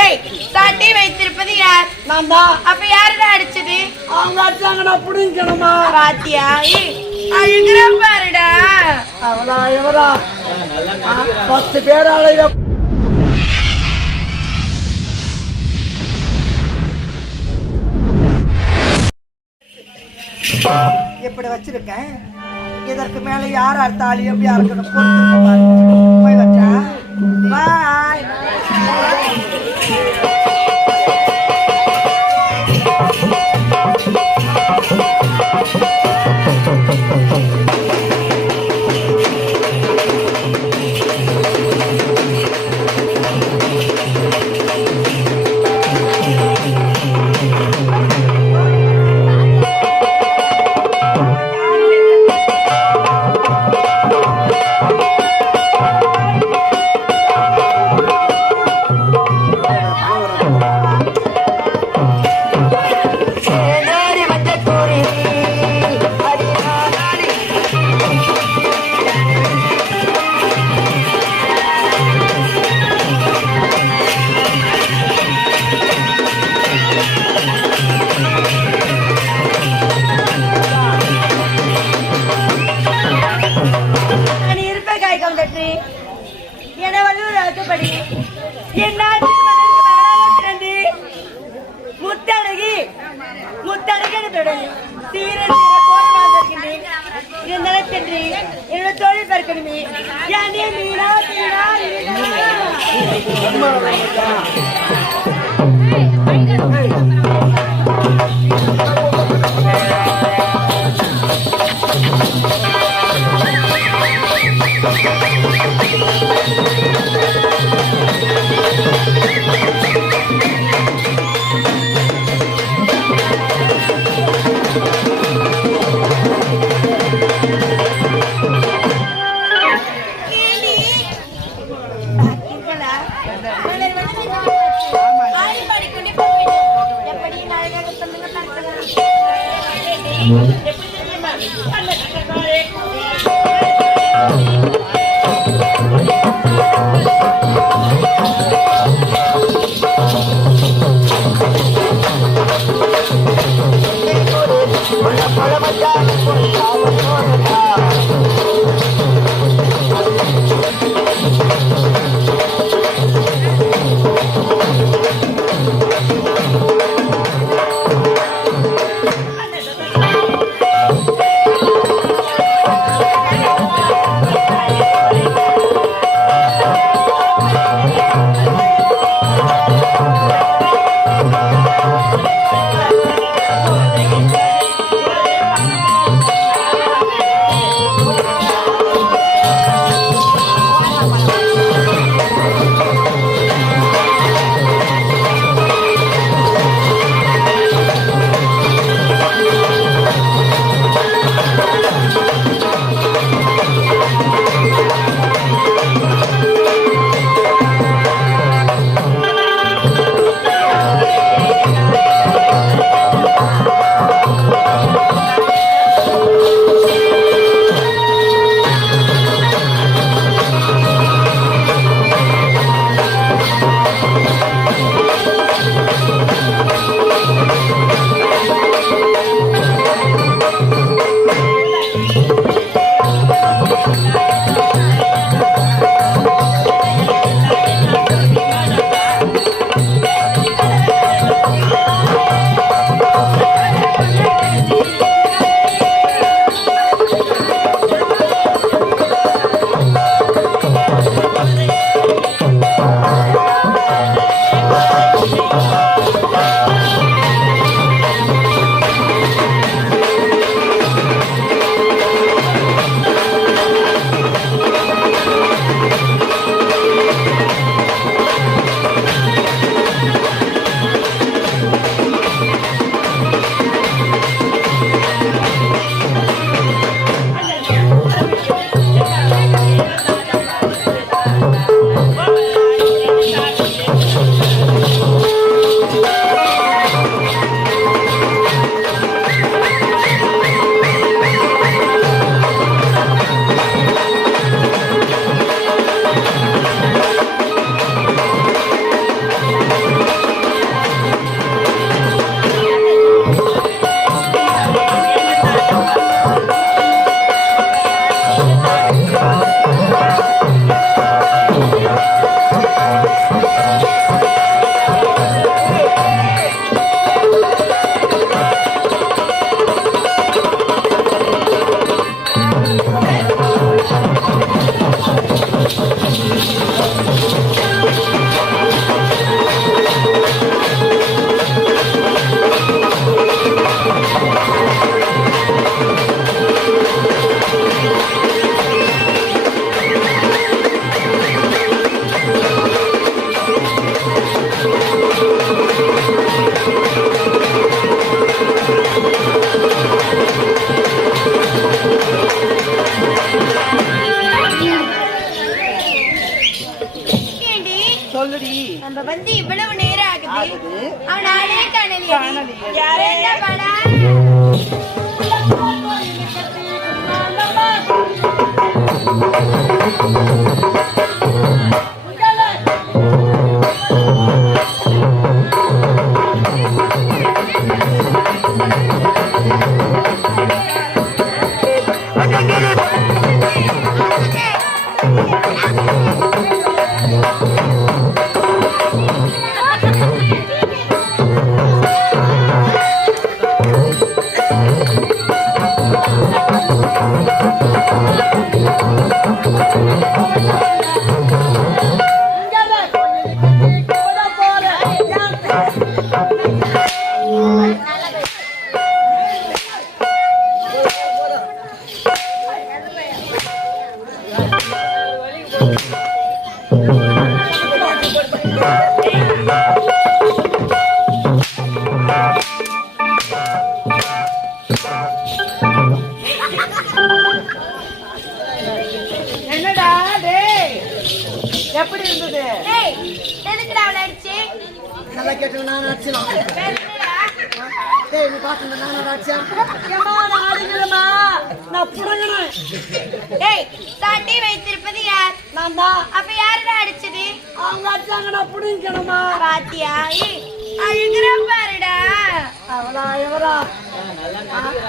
ஏய் சாட்டி வைத்திருப்பது யார்? நான் தான் அப்ப யாருடா அடிச்சது? அவங்க அடிச்சாங்கன்னா புடிங்கணுமா பாத்தியா? ஏய், அழுகுற பாருடா. அவளா இவரா ஆ, பத்து பேரால இவ இப்படி வச்சிருக்கேன்? இதற்கு மேல யார் அர்த்தாலும் எப்படியா இருக்கணும்? வச்சா பாய் நான் தொழில் பார்க்கணுமே ஏனே மீனா மீனா மீனா சொல்லுடி. நம்ம வந்து இவ்வளவு நேரம் ஆகுது. அவன் ஆளே காணலையா. யாரே என்ன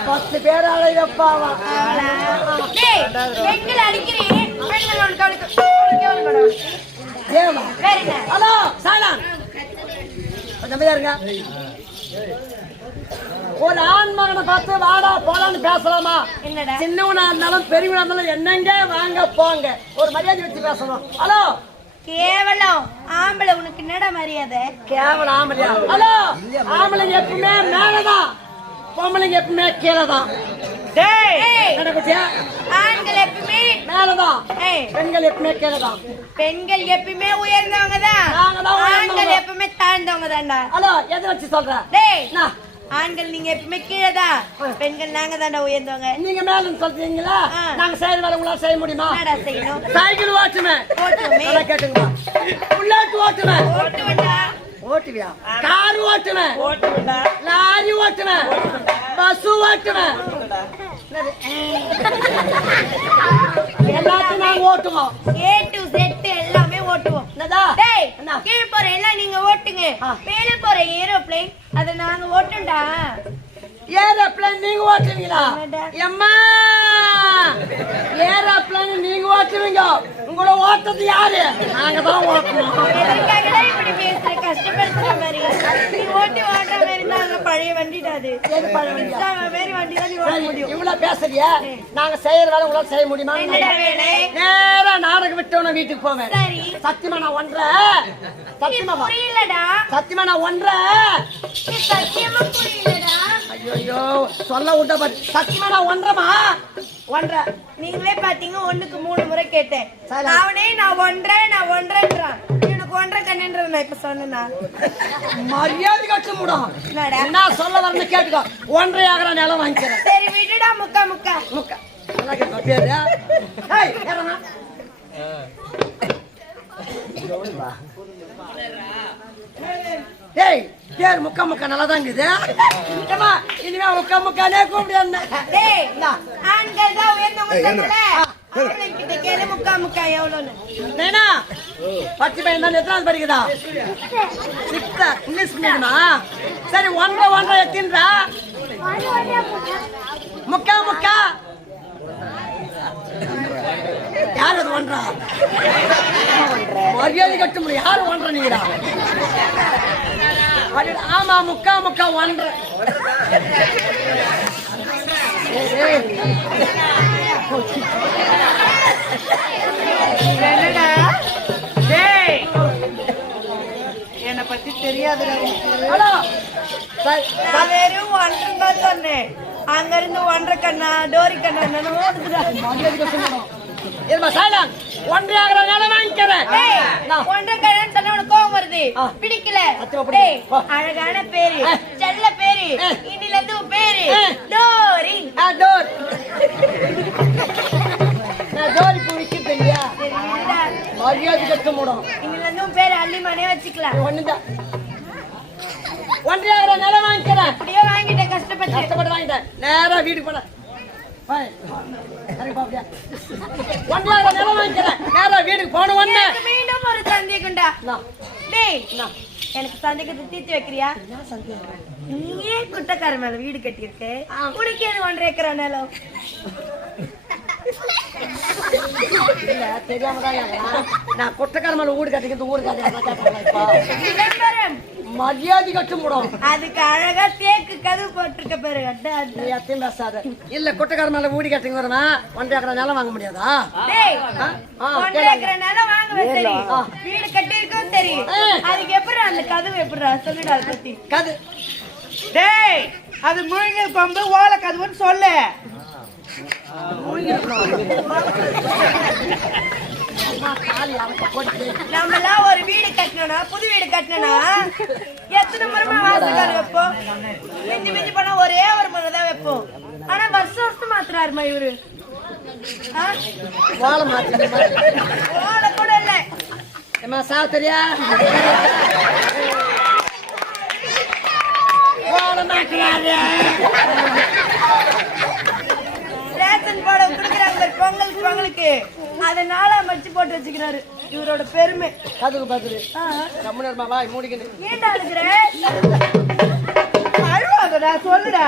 பத்து பேர்? டேய் பெண்கள் அடிக்கிறேன் ஹலோ அமைதியா இருங்க. ஒரு ஆண் மகனை பார்த்து வாடா போலான்னு பேசலாமா? என்னடா? சின்னவனா இருந்தாலும் பெரியவனா இருந்தாலும் என்னங்க வாங்க போங்க. ஒரு மரியாதை வச்சு பேசணும். ஹலோ? கேவலம். ஆம்பளை உனக்கு என்னடா மரியாதை? கேவலம் ஆம்பளையா? ஹலோ? ஆம்பளைங்க எப்பவுமே மேலதான். பொம்பளைங்க எப்பவுமே கீழே தான் ஆண்கள் எப்பவுமே மேலதான். பெண்கள் எப்பவுமே கீழே தான் பெண்கள் எப்பவுமே உயர்ந்தவங்க தான். ஆண்கள் எப்பவுமே தாழ்ந்தவங்க தான்டா. ஹலோ எதை வச்சு சொல்ற? டேய்? ஆண்கள் நீங்க எப்பவுமே கீழே தான் பெண்கள் நாங்க தான்டா உயர்ந்தவங்க. நீங்க மேலன்னு சொல்றீங்களா. நாங்க செய்யற வேலை உங்களால செய்ய முடியுமா? செய்யணும்? சைக்கிள் ஓட்டுவேன் ஓட்டுவோமே நல்லா கேட்டுங்களா புல்லட் ஓட்டுவேன் ஓட்டுவண்டா ஓட்டுவியா? கார் ஓட்டுவேன் ஓட்டு விடா லாரி ஓட்டுவேன் எல்லாத்தையும் நாங்க ஓட்டுவோம். ஏ டு செட் எல்லாமே ஓட்டுவோம். டேய்? கீழே போற எல்லாம் நீங்க ஓட்டுங்க. மேல போற ஏரோப்ளேன் அத நாங்க ஓட்டுண்டா ஏரோப்ளேன் நீங்க ஓட்டுவீங்களா. எம்மா! ஏரோப்ளேன் நீங்க ஓட்டுவீங்க. உங்களை ஓட்டுறது யாரு? நாங்க தான் ஓட்டணும். நாங்க செய்யற வேலை உங்களால செய்ய முடியுமா? நேரா நாடகம் விட்டவன வீட்டுக்கு போவேன். சத்தியமா நான் ஒன்றரை? நீ சத்தியமா சத்தியமா நான் ஒன்றரை? நீ சத்தியமா புரியலடா ஐயோ சொல்ல விட்ட பாரு. சத்தியமா நான் ஒன்றரைமா ஒன்றரை நீங்களே பாத்தீங்க ஒண்ணுக்கு மூணு முறை கேட்டேன். அவனே நான் ஒன்றரை நான் ஒன்றரைன்றான் எனக்கு ஒன்றரை கண்ணுன்றது நான் இப்ப சொன்னேனா? மரியாதை கட்டு என்னடா? என்ன சொல்ல வரணும் கேட்டுக்கோ. ஒன்றரை ஆகிற நிலம் வாங்கிக்கிறேன்? சரி விடுடா முக்கா முக்கா. முக்கா. நல்லா ஏய், பேர் முக்கா முக்கா நல்லா தான் இருக்குது? இனிமே முக்கா முக்கானே கூப்பிடு என்ன. டேய். ஆண்கள் தான் உயர்ந்தவங்க ஆம்பளைங்க கிட்ட கேளு முக்கா முக்கா எவ்வளோன்னு. நைனா பத்து பையன் தான் எத்தனாவது படிக்குதா? சிக்ஸ்த் இங்கிலீஷ் மீடியமா? சரி ஒன்றரை ஒன்றரை எத்தின்றா? முக்கா முக்கா. யார் அது ஒன்றா? மரியாதை கட்ட முடியும் யார் ஒன்றரை நீங்கடா அடடா, ஆமா முக்கா முக்கா டேய் என்னை பத்தி நான் வெறும் ஒன்றரை தான் சொன்னேன். அங்க இருந்து ஒன்றரை கண்ணா டோரி கண்ணா என்னன்னு ஓடுதுடா ஆகிற நிலம் சொன்னா உனக்கு கோவம் வருது. பிடிக்கல. அழகான பேரு. செல்ல பேரு. இன்னில இருந்து பேரு. டோரி. ஆ, டோர். டோரி பூ விற்கிறது இல்லையா. மரியாதை கட்ட மூடும். இதுல இருந்து பேர் அள்ளிமனே வச்சுக்கலாம். ஒண்ணுதான். ஒன்றையாகிற நிலம் வாங்கிக்கிறேன். அப்படியே வாங்கிட்டேன் கஷ்டப்பட்டு. கஷ்டப்பட்டு வாங்கிட்டேன். நேரா வீட்டுக்கு போனேன். ஒன்றையாகிற நிலம் வாங்கிக்கிறேன். நேரா வீட்டுக்கு போன உடனே எனக்கு மீண்டும் ஒரு சந்தேகம்டா டேய் எனக்கு சந்தேகத்தை தீர்த்து வைக்கிறியா? நீயே குட்டக்கார மேல வீடு கட்டியிருக்க. உனக்கு எது ஏக்கரா நிலம்? இல்ல தெரியாம தான் நான் கொட்டக்கார மேல ஊடு கட்டிக்கிறது ஊடு கட்டி மரியாதை கட்டு மூடும். அதுக்கு அழகா தேக்கு கதவு போட்டிருக்க பாரு. நீ அத்தையும் பேசாத. இல்ல கொட்டக்கார மேல ஊடி கட்டிங்க வருவேன் ஒன்றரை ஏக்கரை நிலம் வாங்க முடியாதா? ஒன்றரை. ஏக்கரா நிலம் வாங்குவேன் சரி வீடு கட்டியிருக்கோம் சரி ஆ. அதுக்கு எப்படி அந்த கதவு எப்படிடா? சொல்லுடா பத்தி. கது. டேய் அது முழுங்கல் கொம்பு ஓலை கதுவுன்னு சொல்லு. நம்மலாம் ஒரு வீடு கட்டணும்னா புது வீடு கட்டணும்னா எத்தனை முறைமா வாசக்கால் வைப்போம்? மிஞ்சி மிஞ்சி பண்ணா ஒரே ஒரு முறை தான் வைப்போம். ஆனா வருஷம் வருஷம் மாத்துறாருமா இவரு? ஆ? வாழை மாத்தி ஓலை கூட இல்ல. ஏமா சாத்திரியா வாழை மாட்டுறாரு ரேஷன் படம் கொடுக்குறாங்க பொங்கலுக்கு பொங்கலுக்கு. அதை நாளா மடிச்சு போட்டு வச்சுக்கிறாரு. இவரோட பெருமை. கதுக்கு பாத்துரு ஆ. கம்முனர்மா வா மூடிக்கணும் ஏன்டா அழுகுற? அழுவாதடா சொல்லுடா.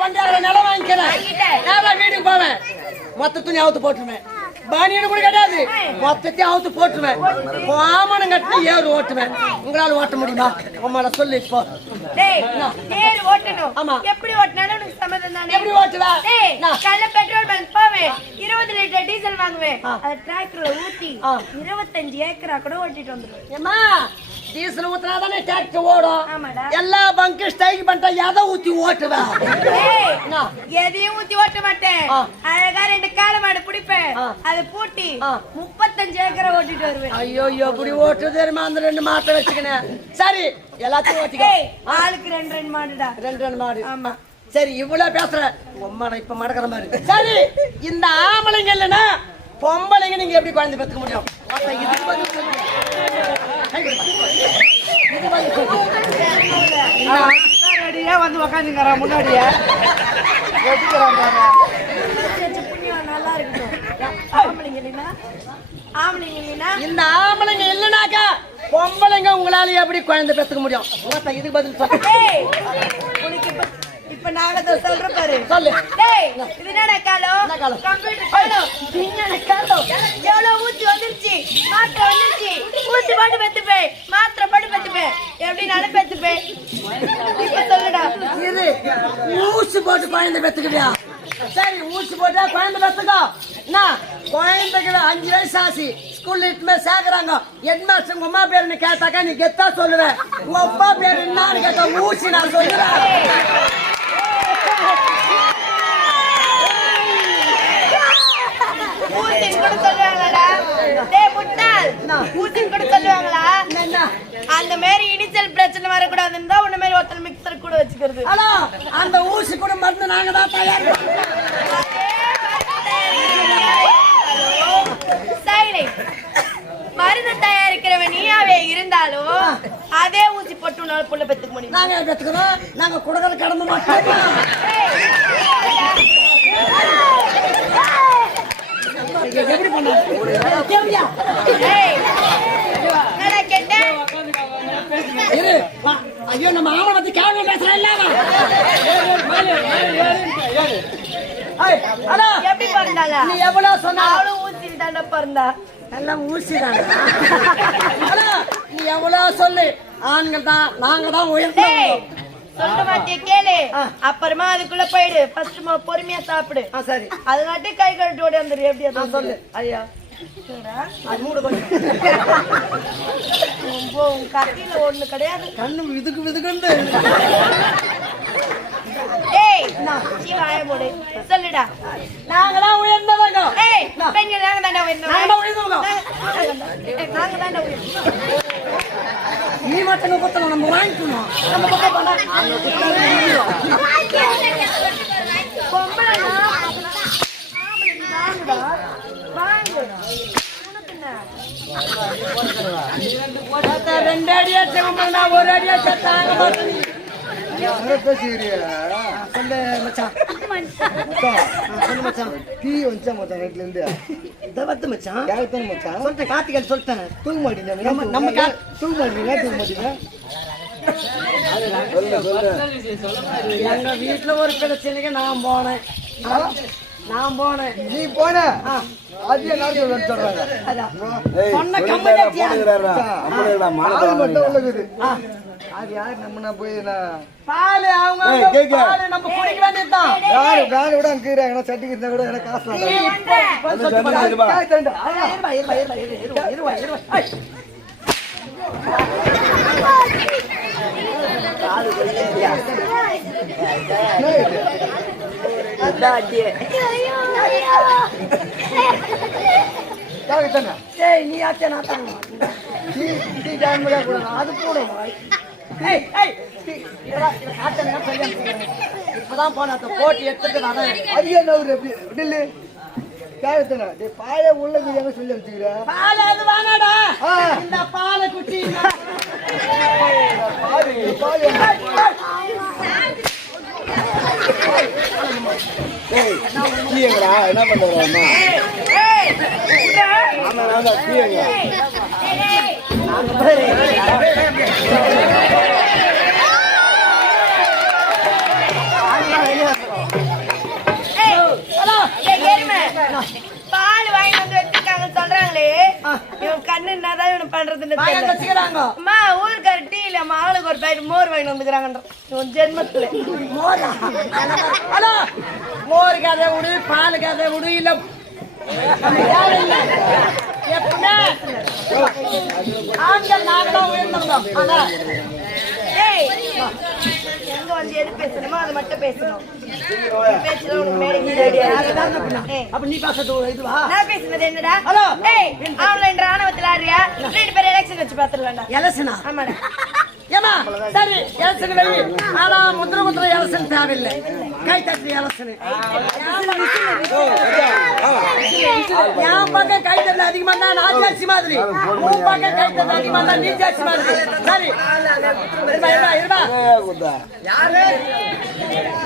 வண்டியாகிற நிலம் வாங்கிக்கிறேன். வீட்டுக்கு போவேன். மொத்த துணி அவுத்து போட்டுருவேன். பானியனு கூட கிடையாது. மொத்தத்தையும் அவுத்து போட்டுருவேன். வாமனம் கட்டி ஏறு ஓட்டுவேன். உங்களால ஓட்ட முடியுமா? உமால சொல்லு இப்போ. டேய் தேர் ஓட்டணும். ஆமா. எப்படி ஓட்டினாலும் உனக்கு சம்மதம் தானே? எப்படி ஓட்டுவ? டேய் நான். காலைல பெட்ரோல் பங்க் போவேன். இருபது லிட்டர் டீசல் வாங்குவேன். அதை டிராக்டர்ல ஊத்தி. இருபத்தஞ்சு ஏக்கரா கூட ஓட்டிட்டு வந்துருவேன். ஏமா டீசல் ஊத்துனாதானே டிராக்டர் ஓடும். எல்லா பங்கு ஸ்ட்ரைக் பண்ணிட்டா எதை ஊத்தி ஓட்டுவேன் என்ன? எதையும் ஊத்தி ஓட்ட மாட்டேன். அழகா ரெண்டு கால மாடு பிடிப்பேன். அதை பூட்டி. முப்பத்தஞ்சு ஏக்கரா ஓட்டிட்டு வருவேன். ஐயோ எப்படி ஓட்டுறது தெரியுமா? அந்த ரெண்டு மாட்டை வச்சுக்கினேன் சரி எல்லாத்தையும் ஓட்டிக்கோ. ஆளுக்கு ரெண்டு ரெண்டு மாடுடா. ரெண்டு ரெண்டு மாடு. ஆமா. சரி இவ்வளவு பேசுற. உம்மாட இப்ப மடக்கிற மாதிரி சரி இந்த ஆம்பளைங்க இல்லைன்னா பொம்பளைங்க நீங்க எப்படி குழந்தை பெற்றுக்க முடியும்? ஒருத்த ரெடியா வந்து உக்காந்துங்கிறா முன்னாடியே. ஒட்டிக்கிறான் புண்ணியம் நல்லா இருக்கட்டும் இந்த ஆம்பளைங்க இல்லைனாக்கா பொம்பளைங்க உங்களால எப்படி குழந்தை பெற்றுக்க முடியும்? இதுக்கு பதில் சொல்ல. இப்ப நாங்க சொல்றோம் பாரு. சொல்லு. இது என்னடா காலம்? கம்ப்யூட்டர் காலம் என்னடா காலம் எவ்வளவு ஊசி வந்துருச்சு? மாத்திரை வந்துருச்சு. ஊசி போட்டு பெத்துப்பேன். மாத்திரை போட்டு பெத்துப்பேன். எப்படினாலும் பெத்துப்பேன். இப்ப சொல்லுடா. இது ஊசி போட்டு குழந்தை பெத்துக்கிறியா சரி ஊசி போட்டா குழந்தை பெத்துக்கோ. குழந்தைகளை அஞ்சு வயசு ஆசி ஸ்கூல்ல இட்டுமே சேர்க்கறாங்க. மாஸ்டர் உங்க அம்மா பேருன்னு கேட்டாக்கா நீ கெத்தா சொல்லுவேன் உங்க அப்பா பேர் என்னன்னு கேட்டா ஊசி நான் சொல்லுவேன். அந்த மாதிரி இனிச்சல் பிரச்சனை வரக்கூடாதுன்னு தான் உன்ன மாதிரி ஒருத்தர் மிக்சர் கூட வச்சுக்கிறது ஹலோ அந்த ஊசி கூட மருந்து நாங்க தான் தயார் Silence. மருந்து தயாரிக்கிறவன் நீயாவே இருந்தாலும் அதே ஊசி போட்டு உன்னால புள்ள பெத்துக்க முடியும்? நாங்க பெத்துக்கிறோம் நாங்க குடகல் கடந்து மாட்டோம்? எப்படி பண்ண? கேள்வியா ஏய், என்னடா கேட்ட? இரு வா. ஐயோ நம்ம ஆளை பத்தி கேள்வி பேசுறேன் இல்ல அடா. எப்படி பிறந்தாளா? நீ எவ்வளவு சொன்ன? அவளும் ஊசியில் தாண்டா பிறந்தா. எல்லாம் ஊசிதான்? நீ எவ்வளவு சொல்லு. ஆண்கள் தான் நாங்க தான் உயர்ந்தோம் சொல்ல மாட்டியா கேளு. அப்புறமா அதுக்குள்ள போயிடு. ஃபர்ஸ்ட் பொறுமையா சாப்பிடு. ஆ சரி. அதனாட்டி கை கழுட்டு ஓடி வந்துரு. எப்படி நான் அது சொல்லு. ஐயா. கத்தியில ஒண்ணு கிடையாது. கண்ணு விதுக்கு விதுக்குண்டு ஏய் சீ வாய மூடு. சொல்லுடா. நாங்க தான் உயர்ந்தவங்க. ஏய் பெண்கள் நாங்க தாண்டா நாங்க தான் உயர்ந்தவங்க. நாங்க தாண்டா நீ மட்டும் குத்தணும் நம்ம வாங்கிக்கணும். நம்ம ரெண்டு அடியா செவம்பா ஒரு அடியா செத்தாங்க. சொல்லு மச்சான். சொல்லு மச்சான். டீ வந்துச்சா மச்சான் நைட்ல இருந்து? இதை மச்சான். யாருக்கு மச்சான்? சொல்லிட்டேன் கார்த்திகன் சொல்லிட்டேன். தூங்க மாட்டீங்க நம்ம- நம்ம தூங்க மாட்டீங்க தூங்க மாட்டீங்க எங்க வீட்டுல ஒரு பிரச்சனைக்கு நான் போனேன். நான் போனேன். நீ போன? அதே நாள் சொல்றாங்க. சொன்ன உள்ளது அது யார்? நம்ம போய் பால் அவங்க கேக்கு. பால் நம்ம குடிக்க வேண்டியதுதான் யாரு? வேலை விட அங்க இருக்கிறாங்க சட்டிக்கு இருந்தா கூட எனக்கு காசு ஏய், நீ ஆச்சே நான் அது போடும் ஏய், ஏய். இப்பதான் போன போட்டி எடுத்துட்டு வரேன் எப்படி? டேய் பாய சொல்லி பால் அது வேணாடா. இந்த பாலை குட்டி பாரு பால் என்ன பண்றாங்க ஹலோ ஏய், எருமை. பால் வாங்கி வந்து வச்சிருக்காங்கன்னு சொல்றாங்களே இவன் கண்ணு என்னதான் இவனு பண்றதுன்னு வாங்க தெரியல வச்சுக்கிறாங்க அம்மா ஊருக்கார டீ இல்ல மகளுக்கு ஒரு பாக்கெட் மோர் வாங்கிட்டு வந்துக்கிறாங்கன்ற இவன் ஜென்மத்துல மோர் கதை விடு பால் கதை விடு இல்ல இல்ல. எப்பவுமே ஆண்கள் நாங்களாம் உயர்ந்தவங்க அதான் எங்க வந்து எது பேசணுமோ அதை மட்டும் பேசணும் பேச்சுல உனக்கு அப்ப நீ பேசுறது இதுவா நான் பேசுனது என்னடா ஹலோ. ஏய் அவங்கள என்ற ஆணவத்தில் ரெண்டு பேரும் எலெக்ஷன் வச்சு பாத்துடலாம்டா எலெக்ஷனா ஆமாடா ஏமா சரி எலசன் வை ஆனா முத்திர முத்திர எலசன் தேவையில்லை கை தட்டி எலசன் என் பக்கம் கை தட்டு அதிகமா தான் நான் ஜாஸ்தி மாதிரி உன் பக்கம் கை தட்டு அதிகமா தான் நீ ஜாஸ்தி மாதிரி சரி இருமா இருமா இருமா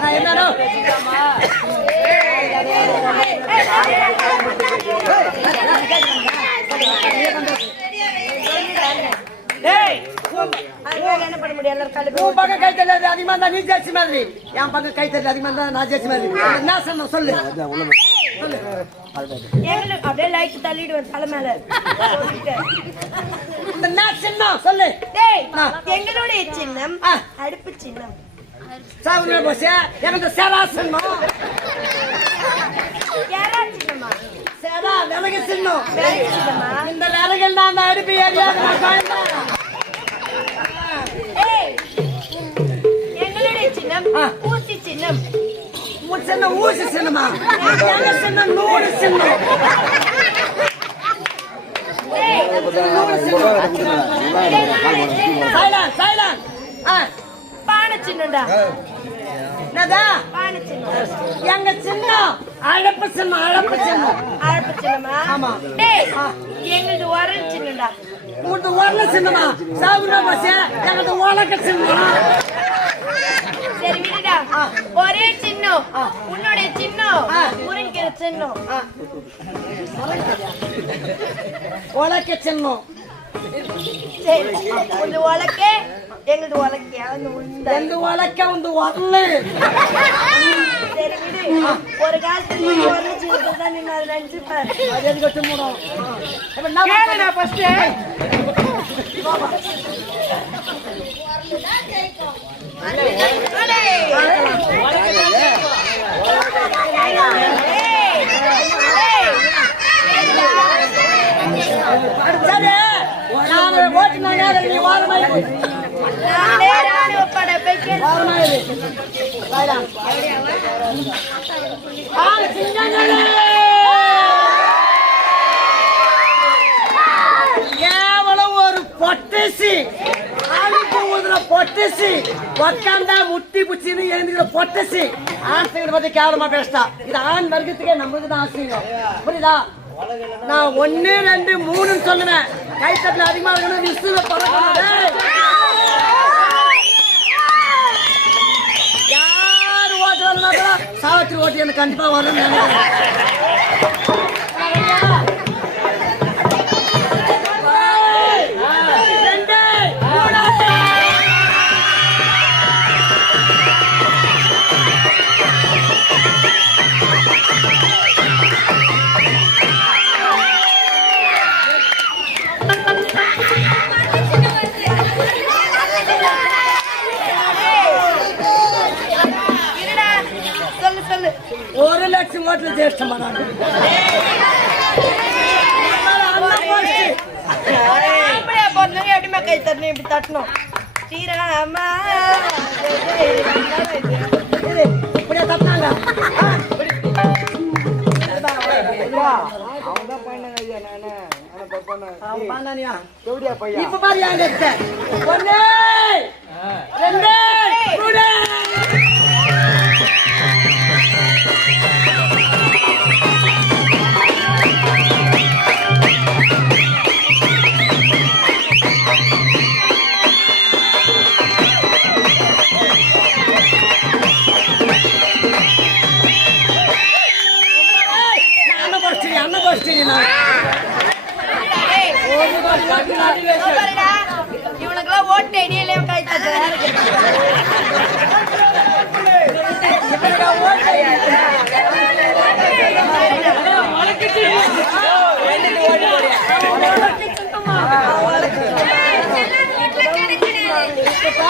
நான் என்னடா ஏய் என்ன பண்ண முடியும்? எல்லாரும் உன் பக்கம் கை அதிகமா நீ ஜாஸ்தி மாதிரி. என் பக்கம் கை தட்டல் அதிகமா நான் ஜாஸ்தி மாதிரி. என்ன சொன்ன சொல்லு. அப்படியே லைட் தள்ளிடுவேன் தலை மேல. சொல்லிட்டு. இந்த நான் சின்ன சொல்லு. டேய் எங்களுடைய சின்னம். அடுப்பு சின்னம். சாகுன போச்சு. எனக்கு சேரா சின்னம் யாரா சின்னம்மா சேரா விலகு சின்னம் விறகு சின்னம்மா இந்த விலகில் நான் அடுப்பு ஏரியாது நான் காய்ந்தேன். ஏய் எங்களுடைய சின்னம் ஆ. ஊசி சின்னம் உன் சின்ன ஊசி சின்னமா எங்க சின்ன நூறு சின்னம் ஏய் சைலன் சைலன் பானை சின்னம்டா என்னதா? பானை சின்னம் எங்க சின்னம்? அழப்பு சின்னம் அழப்பு சின்னம். அழப்பு சின்னமா? ஆமா. டேய் எங்களுது உரல் சின்னம்டா? உனது உரல சின்னமா? சாகுன போச்சு எனக்கு உலக சின்னம். சரி விடுடா. ஒரே சின்னம். உன்னுடைய சின்னம். முருங்கிற சின்னம். உலக சின்னம். சரி விடு ஒரு காலத்துல நீ ஒரு தான் அதை அது எதுக்கு மூடும் இப்ப படை கேவலம் ஒரு பொட்டசி. பொட்டசி. உக்காந்தா முட்டி புச்சின்னு எழுந்துக்கிற பொட்டசி. ஆண்களை பத்தி கேவலமா பேசிட்டா. இது ஆண் வர்க்கத்துக்கே நம்மளுக்கு தான் ஆசைங்க புரியுதா? நான் ஒன்னு ரெண்டு மூணுன்னு சொல்லுவேன். கை தட்டில் அதிகமா இருக்கணும் விசுல பறக்கணும் யார் ஓட்டு வரலாம் கூட சாவத்திரி ஓட்டு எனக்கு கண்டிப்பா வரணும்னு நினைக்கிறேன். ஒரு லட்சம் ஓட்டுல ஜேஷ்டமா நான் அப்படியே பொண்ணுங்க எப்படிமா கை தட்டணும் இப்படி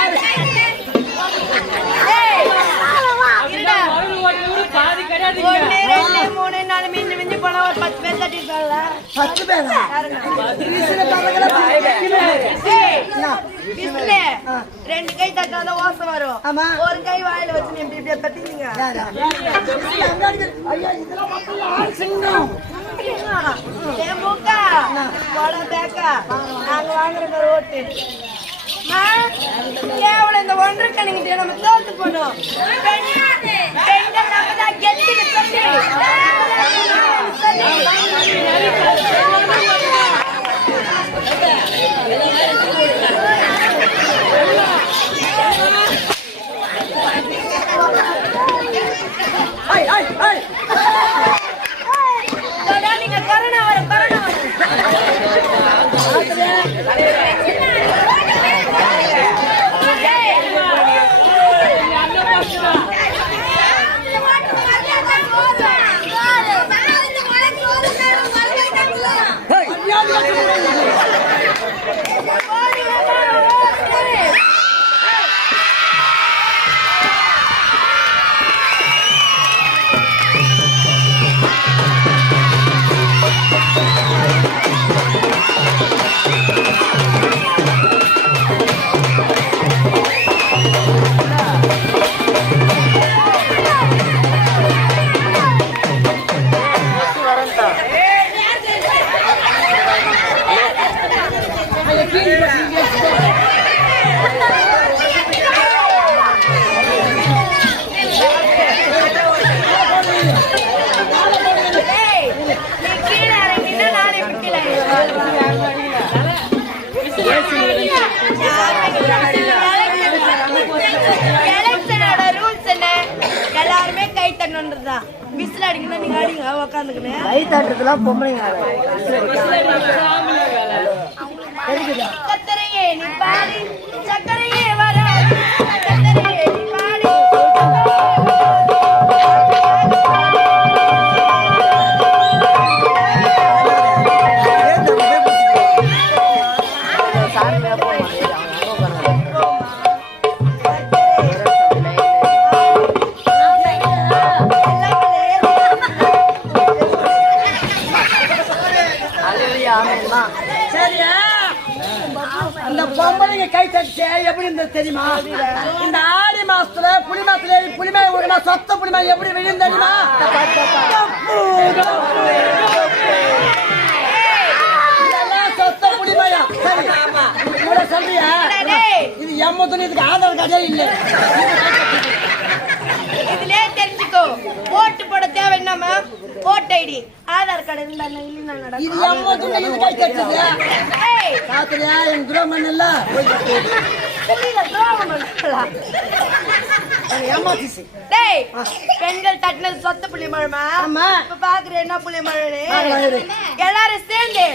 அடியிலே பத்து பேர். ரெண்டு கை தட்டாத வாசம் வரும். ஆமா. ஒரு கை வாயில வச்சு நீ இப்படி இப்படியே தட்டிங்க ஐயா இதெல்லாம் மக்கள் ஆண் சிங்கம். என் மூக்கா போட பேக்கா. நாங்க வாங்குற ஓட்டு கேவலம் இந்த ஒன்றரை கணிக்கிட்டே நம்ம தோத்து போனோம். பெண்கள் நம்ம ஏய், தட்டணுன்றதுதான் விசில் அடிக்கணும் நீங்க அடிங்க உக்காந்துக்கணும் கை தட்டுறதுலாம் பொம்பளைங்க சக்கரையே நீ பாடி சக்கரையே வர தெரியுமா? இந்த ஆடி மாசத்துல புலி மாசத்துல புலிமாய் கொடுக்கணும் சொத்த புலிமாய் எப்படி விழுந்து தெரியுமா? சொத்த புலிமாயா சரி இவ்வளவு சொல்றியா? இது எம்ம துணி இதுக்கு ஆதார் கார்டே இல்ல. இதுலயே தெரிஞ்சுக்கோ. ஓட்டு போட தேவை என்னமா ஓட்டு ஐடி ஆதார் கார்டு இருந்தா இல்லைன்னா? இது எம்ம துணி இது கை கட்டுது ஏய், பாத்துறியா என் இல்ல துரோகம் பண்ணலா. ஏமாத்திச்சு. டேய், பெண்கள் தட்டினது சொத்த புள்ளி மழமா ஆமா. இப்ப பாக்குற என்ன புள்ளி மழனு. எல்லாரும் சேர்ந்து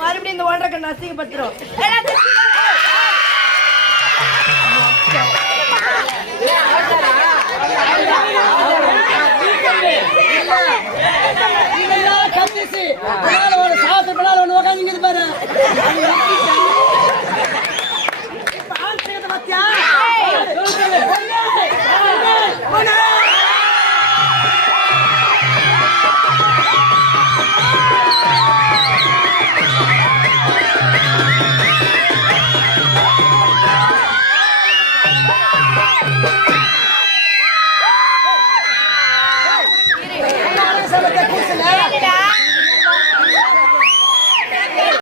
மறுபடியும் இந்த ஒன்றரை கண்ணு அசிங்கப்படுத்துறோம் ஒரு சாப்பிட்டு பின்னால ஒண்ணு உக்காந்துங்குது பாரு. One